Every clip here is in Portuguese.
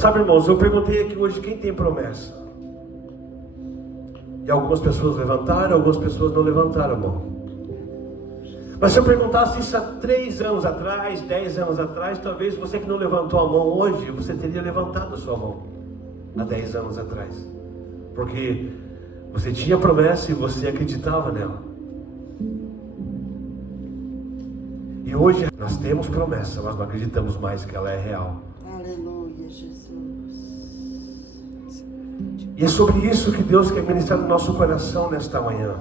Sabe, irmãos, eu perguntei aqui hoje quem tem promessa. E algumas pessoas levantaram, algumas pessoas não levantaram a mão. Mas se eu perguntasse isso há 3 anos atrás, 10 anos atrás, talvez você que não levantou a mão hoje, você teria levantado a sua mão há 10 anos atrás. Porque você tinha promessa e você acreditava nela. E hoje nós temos promessa, mas não acreditamos mais que ela é real. Aleluia, Jesus. E é sobre isso que Deus quer ministrar no nosso coração nesta manhã.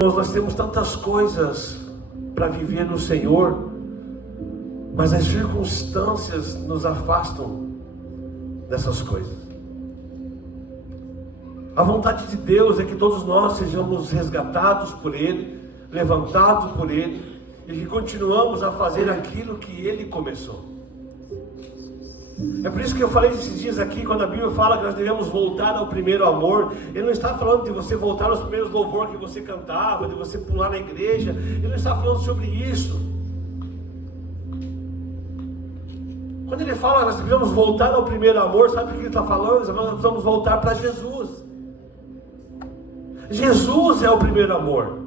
Nós temos tantas coisas para viver no Senhor, mas as circunstâncias nos afastam dessas coisas. A vontade de Deus é que todos nós sejamos resgatados por Ele, levantados por Ele, e que continuamos a fazer aquilo que Ele começou. É por isso que eu falei esses dias aqui, quando a Bíblia fala que nós devemos voltar ao primeiro amor. Ele não está falando de você voltar aos primeiros louvores que você cantava, de você pular na igreja. Ele não está falando sobre isso. Quando ele fala que nós devemos voltar ao primeiro amor, sabe o que ele está falando? Ele está falando que nós precisamos voltar para Jesus. Jesus é o primeiro amor.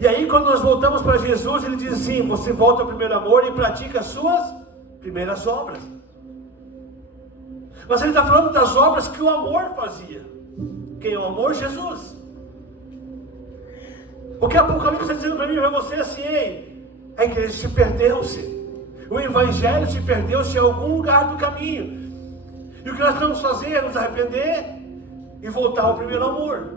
E aí quando nós voltamos para Jesus, ele diz assim: você volta ao primeiro amor e pratica as suas primeiras obras. Mas ele está falando das obras que o amor fazia. Quem é o amor? Jesus. O que Apocalipse está dizendo para mim e para você assim: ei, a igreja se perdeu-se, o evangelho se perdeu-se em algum lugar do caminho. E o que nós vamos fazer é nos arrepender e voltar ao primeiro amor.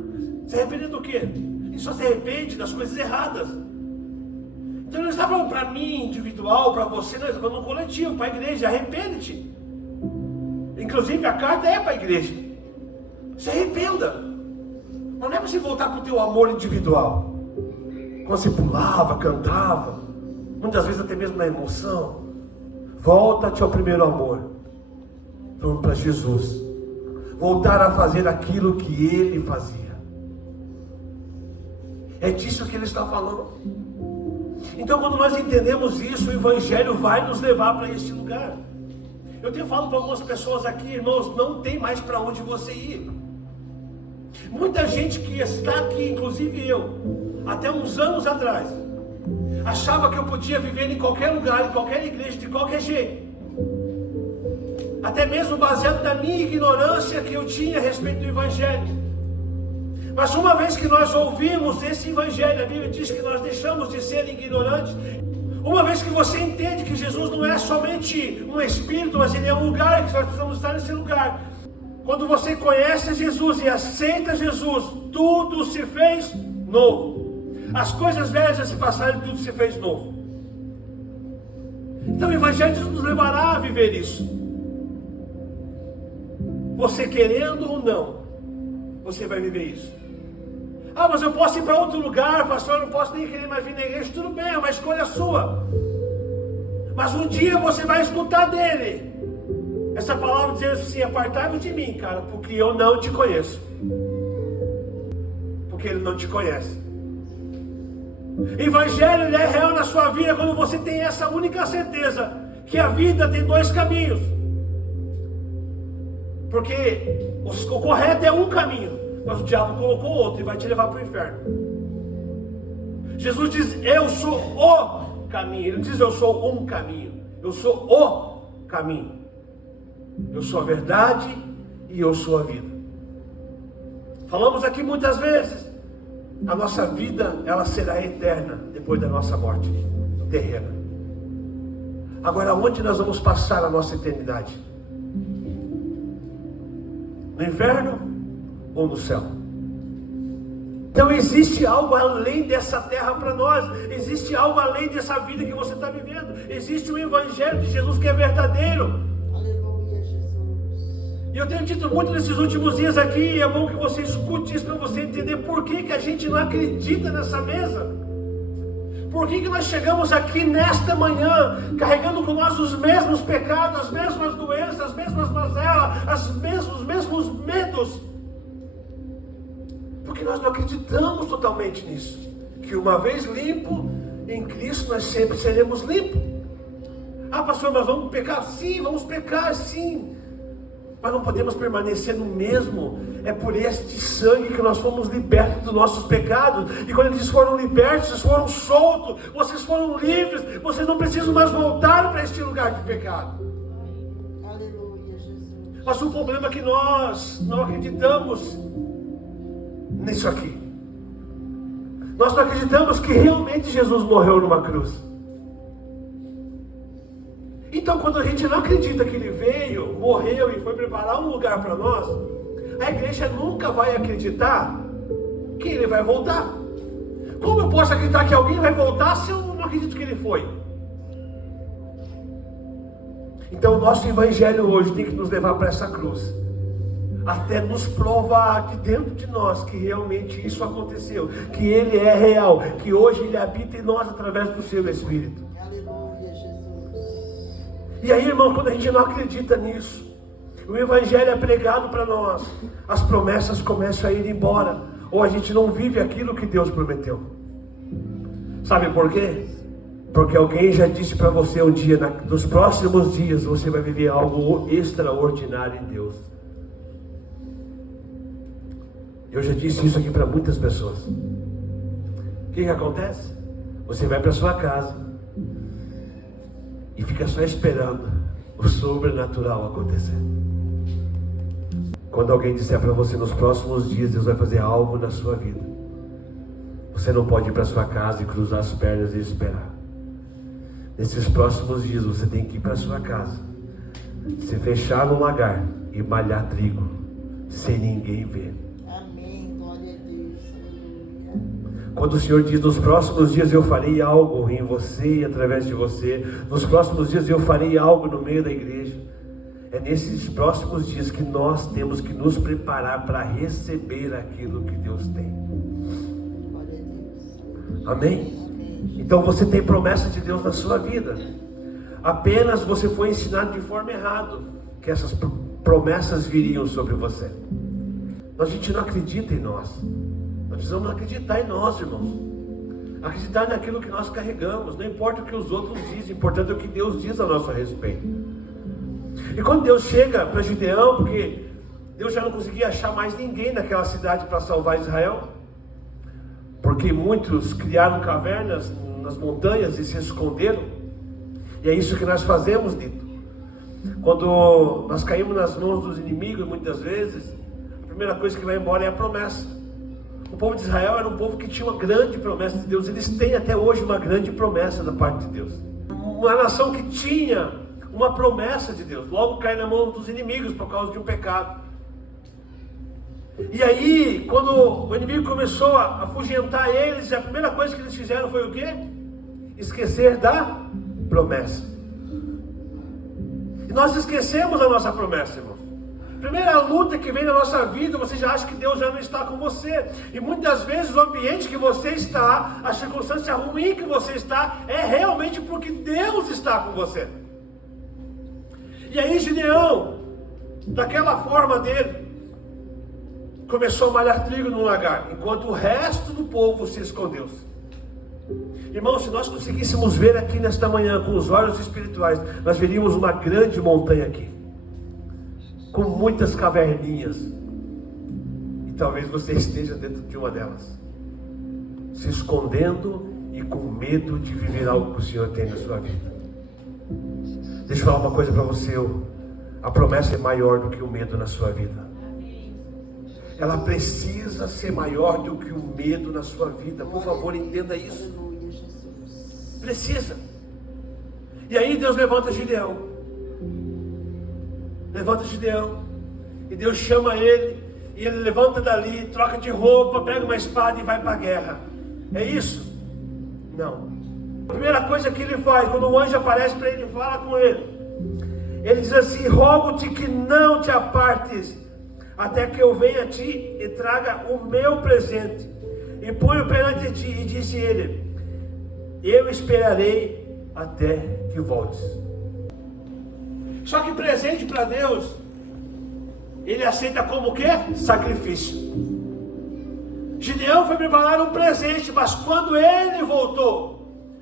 Se arrepender do quê? E só se arrepende das coisas erradas. Então ele não está falando para mim, individual, para você, não, ele está falando no coletivo, para a igreja. Arrepende-te. Inclusive a carta é para a igreja. Se arrependa. Não é para você voltar para o teu amor individual, quando você pulava, cantava, muitas vezes até mesmo na emoção. Volta-te ao primeiro amor. Vamos para Jesus. Voltar a fazer aquilo que Ele fazia. É disso que Ele está falando. Então quando nós entendemos isso, o Evangelho vai nos levar para esse lugar. Eu tenho falado para algumas pessoas aqui, irmãos, não tem mais para onde você ir. Muita gente que está aqui, inclusive eu, até uns anos atrás, achava que eu podia viver em qualquer lugar, em qualquer igreja, de qualquer jeito. Até mesmo baseado na minha ignorância que eu tinha a respeito do Evangelho. Mas uma vez que nós ouvimos esse Evangelho, a Bíblia diz que nós deixamos de ser ignorantes. Uma vez que você entende que Jesus não é somente um Espírito, mas Ele é um lugar, que nós precisamos estar nesse lugar. Quando você conhece Jesus e aceita Jesus, tudo se fez novo. As coisas velhas já se passaram e tudo se fez novo. Então o Evangelho nos levará a viver isso. Você querendo ou não, você vai viver isso. Ah, mas eu posso ir para outro lugar, pastor, eu não posso nem querer mais vir na igreja. Tudo bem, é uma escolha sua. Mas um dia você vai escutar dele essa palavra dizendo assim: apartai-vos de mim, cara, porque eu não te conheço. Porque ele não te conhece. Evangelho ele é real na sua vida quando você tem essa única certeza, que a vida tem 2 caminhos. Porque o correto é um caminho, mas o diabo colocou outro e vai te levar para o inferno. Jesus diz: eu sou o caminho. Ele diz: eu sou um caminho. Eu sou o caminho. Eu sou a verdade e eu sou a vida. Falamos aqui muitas vezes, a nossa vida ela será eterna depois da nossa morte terrena. Agora, onde nós vamos passar a nossa eternidade? No inferno ou no céu? Então existe algo além dessa terra para nós. Existe algo além dessa vida que você está vivendo. Existe o Evangelho de Jesus que é verdadeiro. Aleluia, Jesus. E eu tenho dito muito nesses últimos dias aqui, e é bom que você escute isso para você entender por que a gente não acredita nessa mesa. Por que nós chegamos aqui nesta manhã carregando com nós os mesmos pecados, as mesmas doenças, as mesmas mazelas, os mesmos medos? Porque nós não acreditamos totalmente nisso. Que uma vez limpo, em Cristo nós sempre seremos limpos. Ah, pastor, mas vamos pecar? Sim, vamos pecar, sim. Mas não podemos permanecer no mesmo. É por este sangue que nós fomos libertos dos nossos pecados. E quando eles foram libertos, vocês foram soltos, vocês foram livres. Vocês não precisam mais voltar para este lugar de pecado. Aleluia, Jesus. Mas o problema é que nós não acreditamos nisso aqui. Nós não acreditamos que realmente Jesus morreu numa cruz. Então, quando a gente não acredita que Ele veio, morreu e foi preparar um lugar para nós, a igreja nunca vai acreditar que Ele vai voltar. Como eu posso acreditar que alguém vai voltar se eu não acredito que Ele foi? Então, o nosso evangelho hoje tem que nos levar para essa cruz, até nos provar de dentro de nós que realmente isso aconteceu, que Ele é real, que hoje Ele habita em nós através do Seu Espírito. Aleluia, Jesus. E aí, irmão, quando a gente não acredita nisso, o evangelho é pregado para nós, as promessas começam a ir embora, ou a gente não vive aquilo que Deus prometeu. Sabe por quê? Porque alguém já disse para você um dia, nos próximos dias você vai viver algo extraordinário em Deus. Eu já disse isso aqui para muitas pessoas. O que acontece? Você vai para sua casa e fica só esperando o sobrenatural acontecer. Quando alguém disser para você, nos próximos dias Deus vai fazer algo na sua vida, você não pode ir para sua casa e cruzar as pernas e esperar. Nesses próximos dias você tem que ir para sua casa, se fechar no lagar e malhar trigo, sem ninguém ver. Amém. Glória a Deus. Aleluia. Quando o Senhor diz, nos próximos dias eu farei algo em você e através de você, nos próximos dias eu farei algo no meio da igreja, é nesses próximos dias que nós temos que nos preparar para receber aquilo que Deus tem. Glória a Deus. Amém? Então você tem promessa de Deus na sua vida. Apenas você foi ensinado de forma errada que essas promessas viriam sobre você. A gente não acredita em nós. Nós precisamos acreditar em nós, irmãos. Acreditar naquilo que nós carregamos. Não importa o que os outros dizem, importante é o que Deus diz a nosso respeito. E quando Deus chega para Gideão, porque Deus já não conseguia achar mais ninguém naquela cidade para salvar Israel, porque muitos criaram cavernas nas montanhas e se esconderam. E é isso que nós fazemos, Dito. Quando nós caímos nas mãos dos inimigos, muitas vezes, a primeira coisa que vai embora é a promessa. O povo de Israel era um povo que tinha uma grande promessa de Deus. Eles têm até hoje uma grande promessa da parte de Deus. Uma nação que tinha uma promessa de Deus, logo cai na mão dos inimigos por causa de um pecado. E aí, quando o inimigo começou a afugentar eles, a primeira coisa que eles fizeram foi o quê? Esquecer da promessa. E nós esquecemos a nossa promessa, irmãos. Primeira luta que vem na nossa vida, você já acha que Deus já não está com você. E muitas vezes o ambiente que você está, a circunstância ruim que você está, é realmente porque Deus está com você. E aí Gideão, daquela forma dele, começou a malhar trigo no lagar, enquanto o resto do povo se escondeu. Irmãos, se nós conseguíssemos ver aqui nesta manhã com os olhos espirituais, nós veríamos uma grande montanha aqui, com muitas caverninhas, e talvez você esteja dentro de uma delas, se escondendo e com medo de viver algo que o Senhor tem na sua vida. Deixa eu falar uma coisa para você, a promessa é maior do que o medo na sua vida. Ela precisa ser maior do que o medo na sua vida. Por favor, entenda isso. Aleluia, Jesus. Precisa. E aí Deus levanta Gideão. Levanta Gideão. E Deus chama ele. E ele levanta dali, troca de roupa, pega uma espada e vai para a guerra. É isso? Não. A primeira coisa que ele faz, quando o anjo aparece para ele, fala com ele. Ele diz assim: rogo-te que não te apartes, até que eu venha a ti e traga o meu presente, e ponho perante ti. E disse ele: eu esperarei até que voltes. Só que presente para Deus, ele aceita como o quê? Sacrifício. Gideão foi preparar um presente, mas quando ele voltou,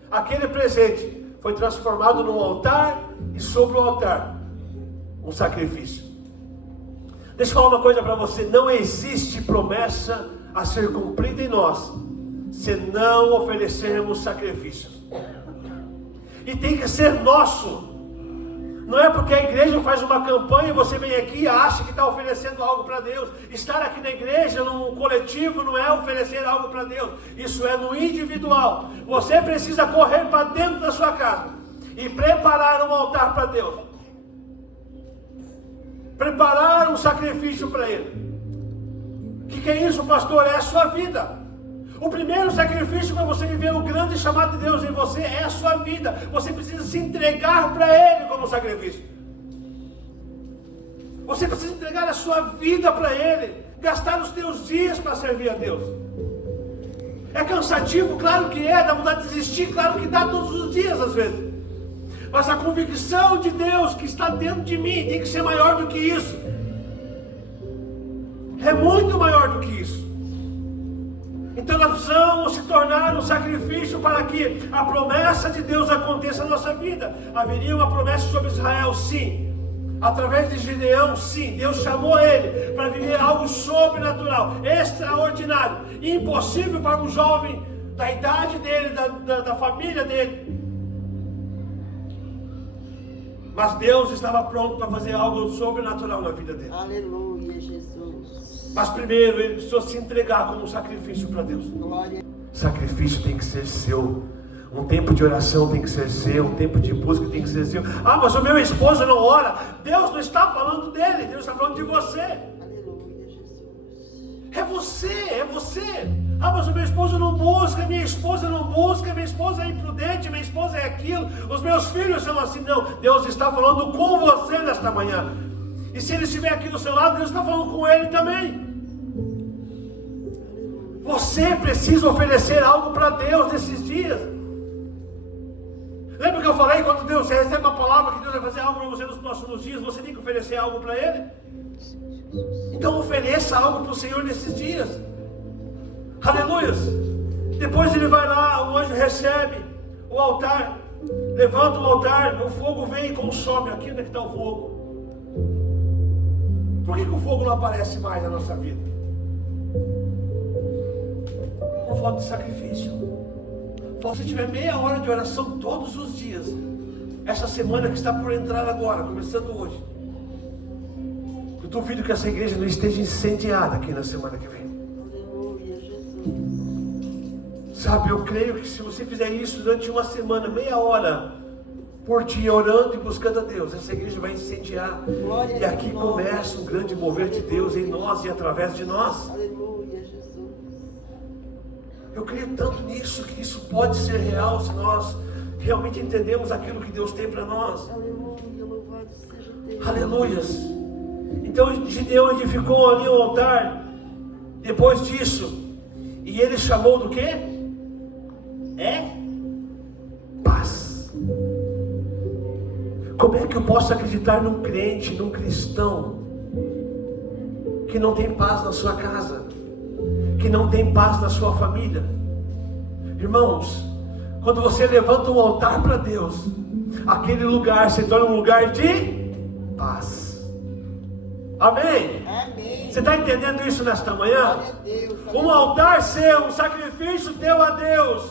aquele presente foi transformado num altar e sobre o altar um sacrifício. Deixa eu falar uma coisa para você: não existe promessa a ser cumprida em nós se não oferecermos sacrifícios. E tem que ser nosso. Não é porque a igreja faz uma campanha e você vem aqui e acha que está oferecendo algo para Deus. Estar aqui na igreja, num coletivo, não é oferecer algo para Deus. Isso é no individual. Você precisa correr para dentro da sua casa e preparar um altar para Deus. Preparar um sacrifício para Ele. O que é isso, pastor? É a sua vida. O primeiro sacrifício para você viver o grande chamado de Deus em você é a sua vida. Você precisa se entregar para Ele como sacrifício. Você precisa entregar a sua vida para Ele. Gastar os teus dias para servir a Deus. É cansativo? Claro que é. Dá vontade de desistir? Claro que dá todos os dias às vezes. Mas a convicção de Deus que está dentro de mim tem que ser maior do que isso. É muito maior do que isso. Então nós precisamos se tornar um sacrifício para que a promessa de Deus aconteça na nossa vida. Haveria uma promessa sobre Israel, sim. Através de Gideão, sim. Deus chamou ele para viver algo sobrenatural, extraordinário, impossível para um jovem da idade dele, da família dele. Mas Deus estava pronto para fazer algo sobrenatural na vida dele. Aleluia, Jesus. Mas primeiro ele precisou se entregar como um sacrifício para Deus. Glória. Sacrifício tem que ser seu. Um tempo de oração tem que ser seu. Um tempo de busca tem que ser seu. Ah, mas o meu esposo não ora. Deus não está falando dele. Deus está falando de você. Aleluia, Jesus. É você, é você. Ah, mas o meu esposo não busca, minha esposa não busca, minha esposa é imprudente, minha esposa é aquilo, os meus filhos são assim. Não, Deus está falando com você nesta manhã. E se ele estiver aqui do seu lado, Deus está falando com ele também. Você precisa oferecer algo para Deus nesses dias. Lembra que eu falei, quando Deus recebe uma palavra que Deus vai fazer algo para você nos próximos dias, você tem que oferecer algo para Ele? Então ofereça algo para o Senhor nesses dias. Aleluia. Depois ele vai lá, o anjo recebe o altar, levanta o altar, o fogo vem e consome. Aqui onde é que está o fogo? Por que o fogo não aparece mais na nossa vida? Por falta de sacrifício. Se tiver meia hora de oração todos os dias, essa semana que está por entrar agora, começando hoje, eu duvido que essa igreja não esteja incendiada aqui na semana que vem. Aleluia, Jesus. Sabe, eu creio que se você fizer isso durante uma semana, meia hora por dia, orando e buscando a Deus, essa igreja vai incendiar. Glória E aqui a Deus. começa um grande mover de Deus em nós e através de nós. Aleluia, Jesus. Eu creio tanto nisso, que isso pode ser real se nós realmente entendemos aquilo que Deus tem para nós. Aleluia, louvado seja Deus. Aleluias. Então Gideão edificou ali um altar. Depois disso, e ele chamou do quê? Paz. Como é que eu posso acreditar num crente, num cristão que não tem paz na sua casa, que não tem paz na sua família? Irmãos, quando você levanta um altar para Deus, aquele lugar se torna um lugar de paz. Amém? Amém. Você está entendendo isso nesta manhã? Glória a Deus. Um altar seu, um sacrifício teu a Deus,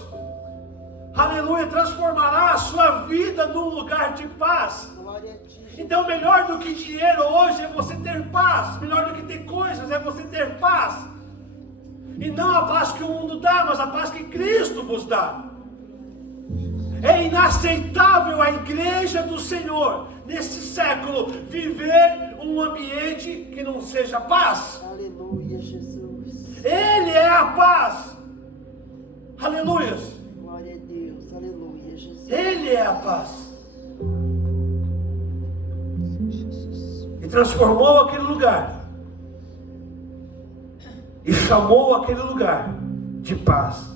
aleluia, transformará a sua vida num lugar de paz. Glória a Ti. Então melhor do que dinheiro hoje é você ter paz. Melhor do que ter coisas é você ter paz. E não a paz que o mundo dá, mas a paz que Cristo vos dá. É inaceitável a igreja do Senhor, nesse século, viver um ambiente que não seja paz. Aleluia, Jesus. Ele é a paz. Aleluia. Glória a Deus. Aleluia, Jesus. Ele é a paz. E transformou aquele lugar. E chamou aquele lugar de paz.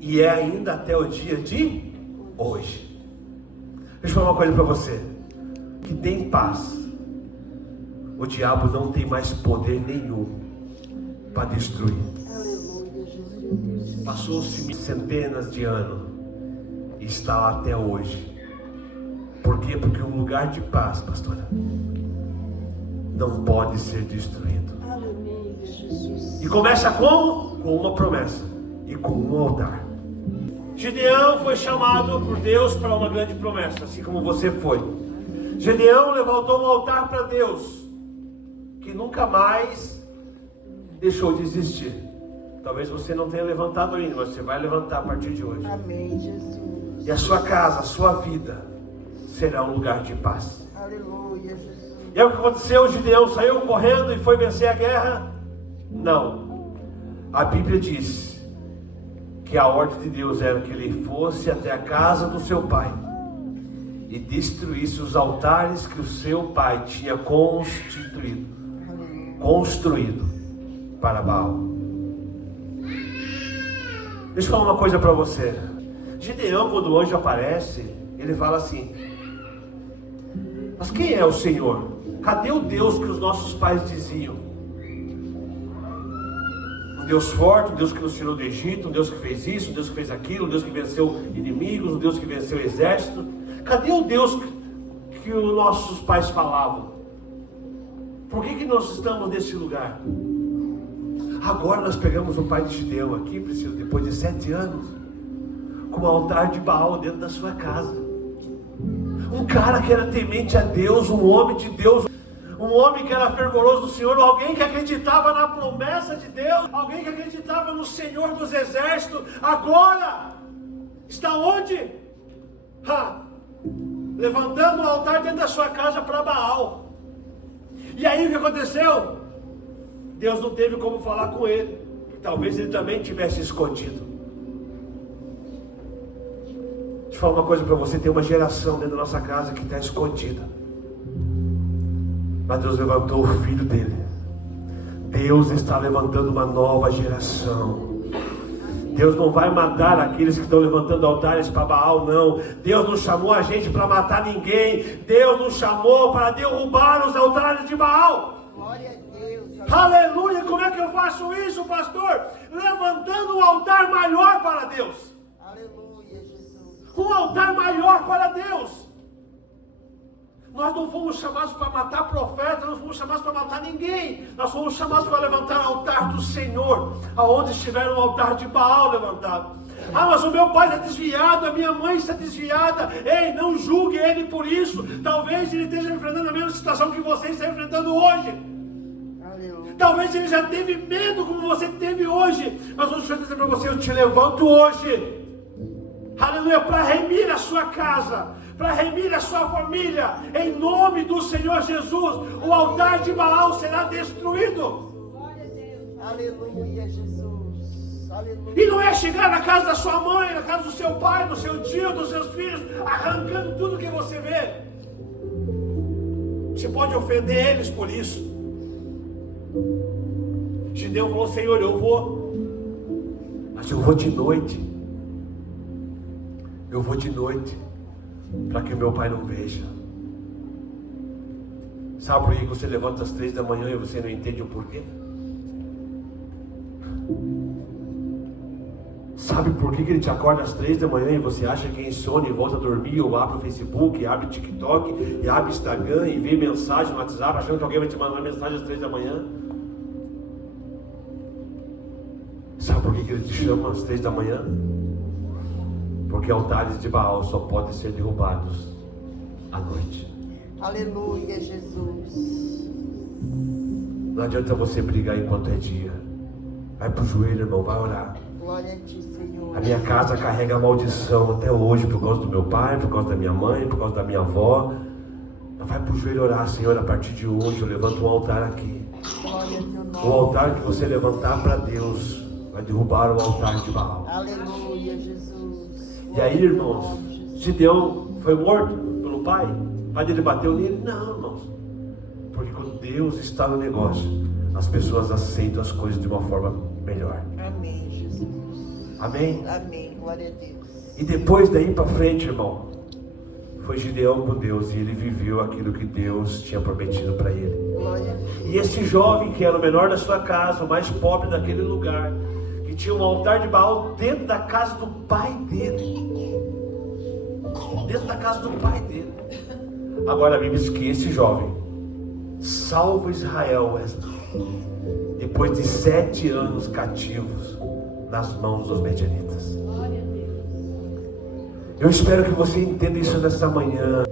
E é ainda até o dia de hoje. Deixa eu falar uma coisa para você. Que tem paz, o diabo não tem mais poder nenhum para destruir. Aleluia, Jesus. Passou-se centenas de anos e está lá até hoje. Por quê? Porque um lugar de paz, pastora, não pode ser destruído. Aleluia, Jesus. E começa como? Com uma promessa e com um altar. Gideão foi chamado por Deus para uma grande promessa, assim como você foi. Gideão levantou um altar para Deus, que nunca mais deixou de existir. Talvez você não tenha levantado ainda, mas você vai levantar a partir de hoje. Amém, Jesus. E a sua casa, a sua vida será um lugar de paz. Aleluia, Jesus. E é o que aconteceu. Gideão saiu correndo e foi vencer a guerra? Não. A Bíblia diz que a ordem de Deus era que ele fosse até a casa do seu pai e destruísse os altares que o seu pai tinha construído para Baal. Deixa eu falar uma coisa para você. Gideão, quando o anjo aparece, ele fala assim: mas quem é o Senhor? Cadê o Deus que os nossos pais diziam? Um Deus forte, um Deus que nos tirou do Egito, um Deus que fez isso, um Deus que fez aquilo, um Deus que venceu inimigos, um Deus que venceu exército. Cadê o Deus que os nossos pais falavam? Por que nós estamos nesse lugar? Agora nós pegamos o pai de Gideão aqui, Priscila, depois de 7 anos, com um altar de Baal dentro da sua casa. Um cara que era temente a Deus, um homem de Deus, um homem que era fervoroso do Senhor, alguém que acreditava na promessa de Deus, alguém que acreditava no Senhor dos exércitos. Agora está onde? Levantando um altar dentro da sua casa para Baal. E aí o que aconteceu? Deus não teve como falar com ele. Talvez ele também tivesse escondido. Deixa eu falar uma coisa para você. Tem uma geração dentro da nossa casa que está escondida. Mas Deus levantou o filho dele. Deus está levantando uma nova geração. Deus não vai matar aqueles que estão levantando altares para Baal, não. Deus não chamou a gente para matar ninguém. Deus nos chamou para derrubar os altares de Baal. Glória a Deus. Aleluia. Como é que eu faço isso, pastor? Levantando um altar maior para Deus. Aleluia, Jesus. Um altar maior para Deus. Nós não fomos chamados para matar profetas, não fomos chamados para matar ninguém. Nós fomos chamados para levantar o altar do Senhor, aonde estiver um altar de Baal levantado. Ah, mas o meu pai está desviado, a minha mãe está desviada. Ei, não julgue ele por isso. Talvez ele esteja enfrentando a mesma situação que você está enfrentando hoje. Aleluia. Talvez ele já teve medo como você teve hoje. Mas hoje o Senhor está dizendo para você: eu te levanto hoje. Aleluia, para remir a sua casa, para remir a sua família, em nome do Senhor Jesus. O altar de Baal será destruído. Glória a Deus. Aleluia, Jesus. Aleluia. E não é chegar na casa da sua mãe, na casa do seu pai, do seu tio, dos seus filhos, arrancando tudo que você vê. Você pode ofender eles por isso. Gideão falou: Senhor, eu vou, mas eu vou de noite. Eu vou de noite, para que o meu pai não veja. Sabe por que você levanta às 3 da manhã e você não entende o porquê? Sabe por que ele te acorda às 3 da manhã e você acha que é insônia e volta a dormir, ou abre o Facebook, e abre o TikTok, e abre o Instagram, e vê mensagem no WhatsApp, achando que alguém vai te mandar mensagem às 3 da manhã? Sabe por que ele te chama às 3 da manhã? Porque altares de Baal só podem ser derrubados à noite. Aleluia, Jesus. Não adianta você brigar enquanto é dia. Vai pro joelho, irmão, vai orar. Glória a ti, Senhor. A minha casa carrega maldição até hoje, por causa do meu pai, por causa da minha mãe, por causa da minha avó. Mas vai pro joelho orar: Senhor, a partir de hoje eu levanto um altar aqui. Glória a teu nome. O altar que você levantar para Deus vai derrubar o altar de Baal. Aleluia, Jesus. E aí, irmãos, Gideão foi morto pelo pai? O pai dele bateu nele? Não, irmãos. Porque quando Deus está no negócio, as pessoas aceitam as coisas de uma forma melhor. Amém, Jesus. Amém? Amém, glória a Deus. E depois daí para frente, irmão, foi Gideão com Deus e ele viveu aquilo que Deus tinha prometido para ele. Glória a Deus. E esse jovem que era o menor da sua casa, o mais pobre daquele lugar, que tinha um altar de Baal dentro da casa do pai dele, dentro da casa do pai dele. Agora a Bíblia diz que esse jovem salva Israel depois de 7 anos cativos nas mãos dos medianitas. Eu espero que você entenda isso nesta manhã,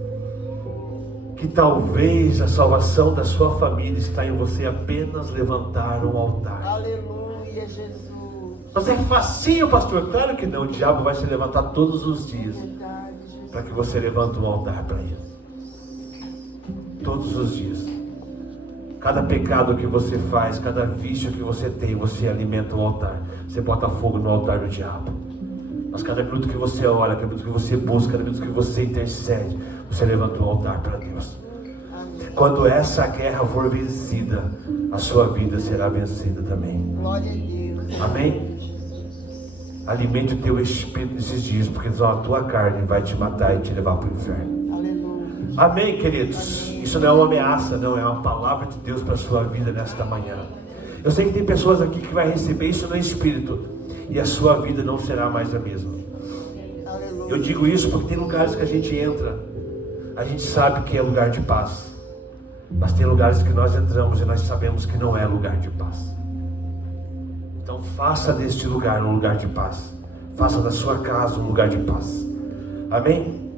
que talvez a salvação da sua família está em você apenas levantar um altar. Aleluia, Jesus. Mas é facinho, pastor? Claro que não. O diabo vai se levantar todos os dias Verdade, Jesus. para que você levante um altar para ele. Todos os dias. Cada pecado que você faz, cada vício que você tem, você alimenta um altar. Você bota fogo no altar do diabo. Mas cada minuto que você ora, cada minuto que você busca, cada minuto que você intercede, você levanta um altar para Deus. Quando essa guerra for vencida, a sua vida será vencida também. Glória a Deus. Amém? Alimente o teu espírito nesses dias, porque senão a tua carne vai te matar e te levar para o inferno. Aleluia. Amém, queridos? Isso não é uma ameaça, não, é uma palavra de Deus para a sua vida nesta manhã. Eu sei que tem pessoas aqui que vai receber isso no espírito e a sua vida não será mais a mesma. Aleluia. Eu digo isso porque tem lugares que a gente entra, a gente sabe que é lugar de paz, mas tem lugares que nós entramos e nós sabemos que não é lugar de paz. Então faça deste lugar um lugar de paz. Faça da sua casa um lugar de paz. Amém?